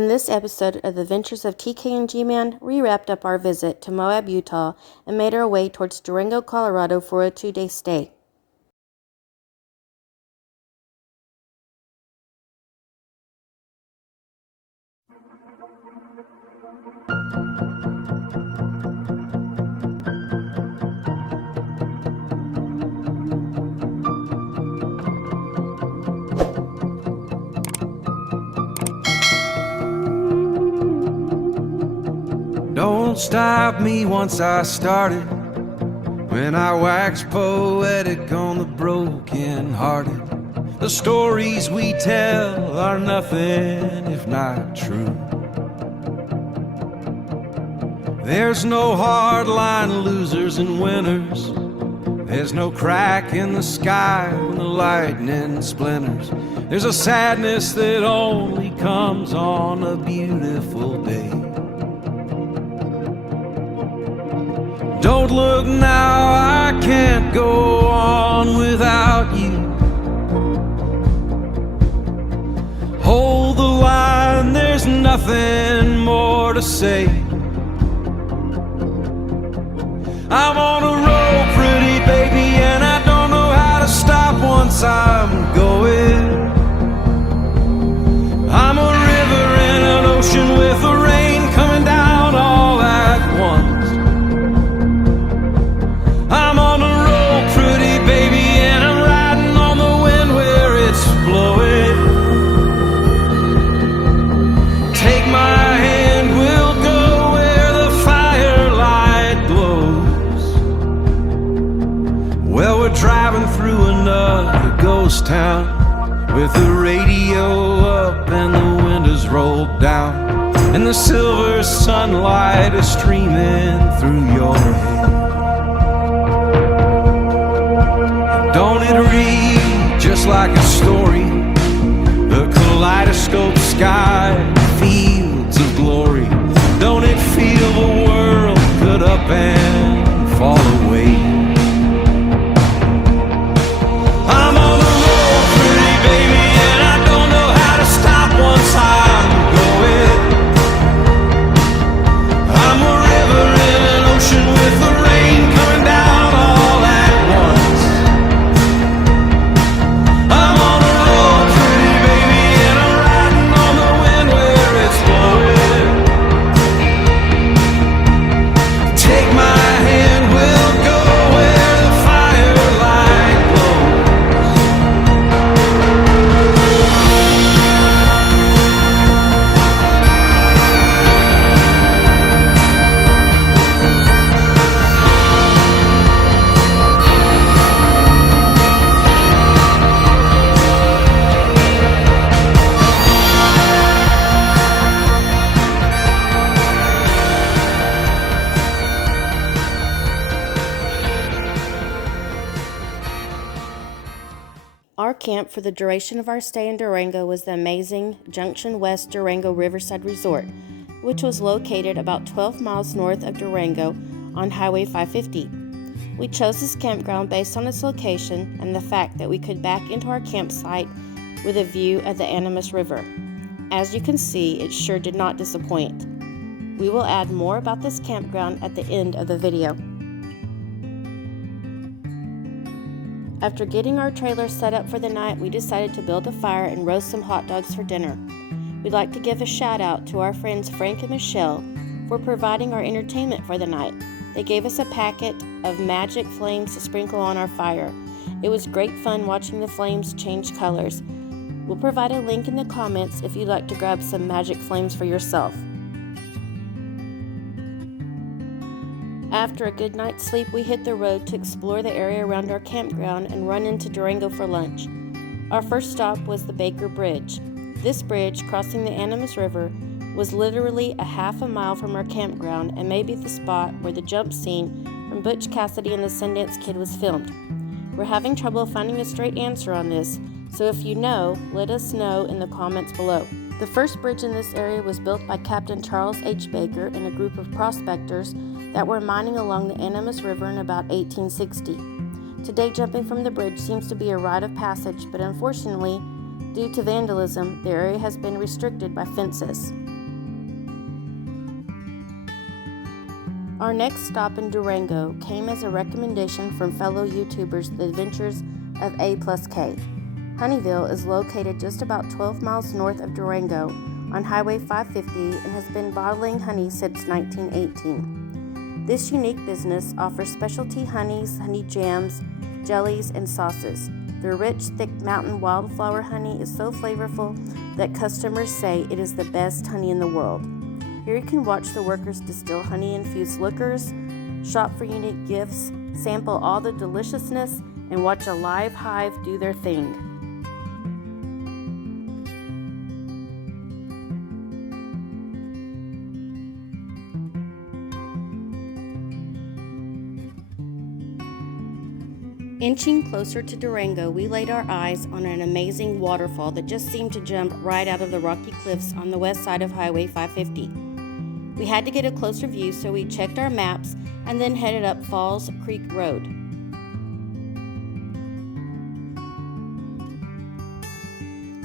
In this episode of the Adventures of TK Gman, we wrapped up our visit to Moab, Utah, and made our way towards Durango, Colorado for a 2-day stay. Don't stop me once I started, when I wax poetic on the broken hearted. The stories we tell are nothing if not true. There's no hardline losers and winners. There's no crack in the sky when the lightning splinters. There's a sadness that only comes on a beautiful day. Don't look now, I can't go on without you. Hold the line, there's nothing more to say. I'm on a roll, pretty baby, and I don't know how to stop once I'm going. I'm a river in an ocean with the rain coming down all at once. I'm on a roll, pretty baby, and I'm riding on the wind where it's blowing. Take my hand, we'll go where the firelight glows. Well, we're driving through another ghost town, with the radio up and the windows rolled down, and the silver sunlight is streaming through your hair. Don't it read just like a story? The kaleidoscope sky, fields of glory. Don't it feel the world could up and fall away? I'm on the road, pretty baby, and I don't know how to stop once I'm going. I'm a river in an ocean with the rain coming down all at once. I'm on a roll, pretty baby, and I'm riding on the wind where it's blowing. Take my hand, we'll go where the firelight glows. Our camp for the duration of our stay in Durango was the amazing Junction West Durango Riverside Resort, which was located about 12 miles north of Durango on Highway 550. We chose this campground based on its location and the fact that we could back into our campsite with a view of the Animas River. As you can see, it sure did not disappoint. We will add more about this campground at the end of the video. After getting our trailer set up for the night, we decided to build a fire and roast some hot dogs for dinner. We'd like to give a shout out to our friends Frank and Michelle for providing our entertainment for the night. They gave us a packet of magic flames to sprinkle on our fire. It was great fun watching the flames change colors. We'll provide a link in the comments if you'd like to grab some magic flames for yourself. After a good night's sleep, we hit the road to explore the area around our campground and run into Durango for lunch. Our first stop was the Baker Bridge. This bridge, crossing the Animas River, was literally a half a mile from our campground and may be the spot where the jump scene from Butch Cassidy and the Sundance Kid was filmed. We're having trouble finding a straight answer on this, so if you know, let us know in the comments below. The first bridge in this area was built by Captain Charles H. Baker and a group of prospectors that were mining along the Animas River in about 1860. Today, jumping from the bridge seems to be a rite of passage, but unfortunately, due to vandalism, the area has been restricted by fences. Our next stop in Durango came as a recommendation from fellow YouTubers, The Adventures of A+K. Honeyville is located just about 12 miles north of Durango on Highway 550 and has been bottling honey since 1918. This unique business offers specialty honeys, honey jams, jellies, and sauces. Their rich, thick mountain wildflower honey is so flavorful that customers say it is the best honey in the world. Here you can watch the workers distill honey-infused liquors, shop for unique gifts, sample all the deliciousness, and watch a live hive do their thing. Inching closer to Durango, we laid our eyes on an amazing waterfall that just seemed to jump right out of the rocky cliffs on the west side of Highway 550. We had to get a closer view, so we checked our maps and then headed up Falls Creek Road.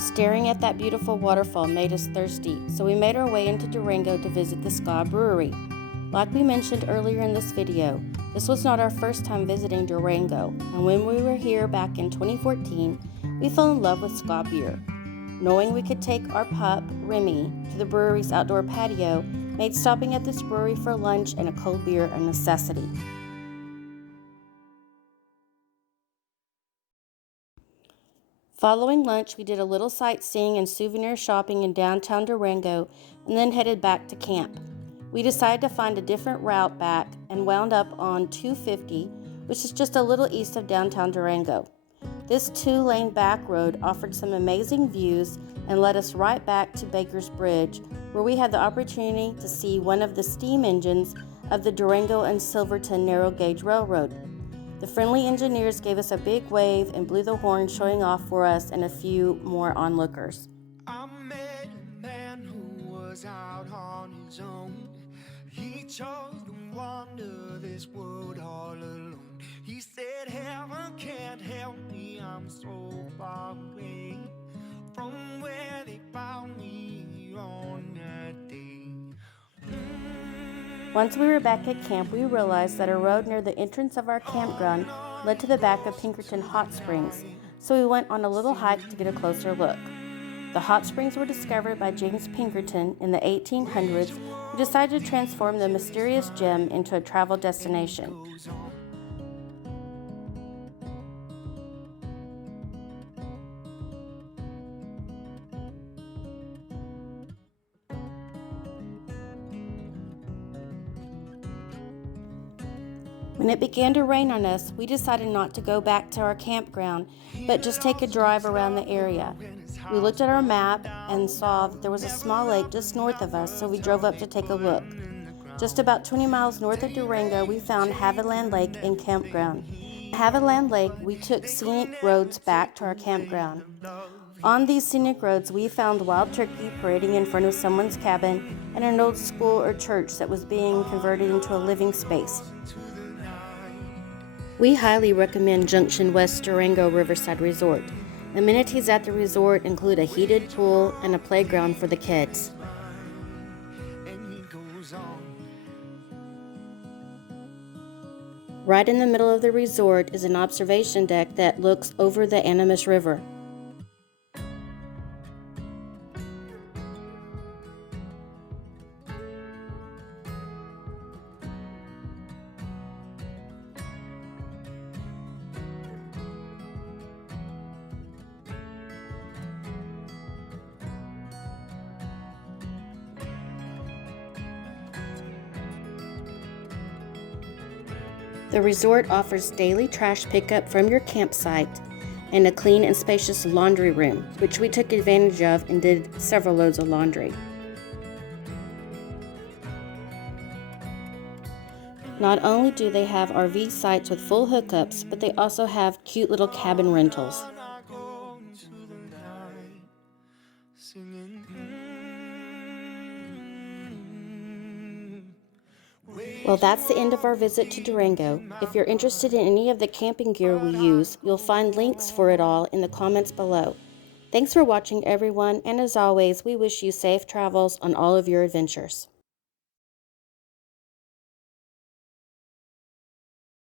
Staring at that beautiful waterfall made us thirsty, so we made our way into Durango to visit the Ska Brewery. Like we mentioned earlier in this video, this was not our first time visiting Durango, and when we were here back in 2014, we fell in love with Ska beer. Knowing we could take our pup, Remy, to the brewery's outdoor patio made stopping at this brewery for lunch and a cold beer a necessity. Following lunch, we did a little sightseeing and souvenir shopping in downtown Durango and then headed back to camp. We decided to find a different route back and wound up on 250, which is just a little east of downtown Durango. This 2-lane back road offered some amazing views and led us right back to Baker's Bridge, where we had the opportunity to see one of the steam engines of the Durango and Silverton Narrow Gauge Railroad. The friendly engineers gave us a big wave and blew the horn, showing off for us and a few more onlookers. I met a man who was out on his own. He chose to wander this world all alone. He said, heaven can't help me, I'm so far away from where they found me on that day. Once we were back at camp, we realized that a road near the entrance of our campground led to the back of Pinkerton Hot Springs, so we went on a little hike to get a closer look. The hot springs were discovered by James Pinkerton in the 1800s, who decided to transform the mysterious gem into a travel destination. When it began to rain on us, we decided not to go back to our campground, but just take a drive around the area. We looked at our map and saw that there was a small lake just north of us, so we drove up to take a look. Just about 20 miles north of Durango, we found Haviland Lake and campground. At Haviland Lake, we took scenic roads back to our campground. On these scenic roads, we found wild turkey parading in front of someone's cabin and an old school or church that was being converted into a living space. We highly recommend Junction West Durango Riverside Resort. Amenities at the resort include a heated pool and a playground for the kids. Right in the middle of the resort is an observation deck that looks over the Animas River. The resort offers daily trash pickup from your campsite and a clean and spacious laundry room, which we took advantage of and did several loads of laundry. Not only do they have RV sites with full hookups, but they also have cute little cabin rentals. Well, that's the end of our visit to Durango. If you're interested in any of the camping gear we use, you'll find links for it all in the comments below. Thanks for watching, everyone, and as always, we wish you safe travels on all of your adventures.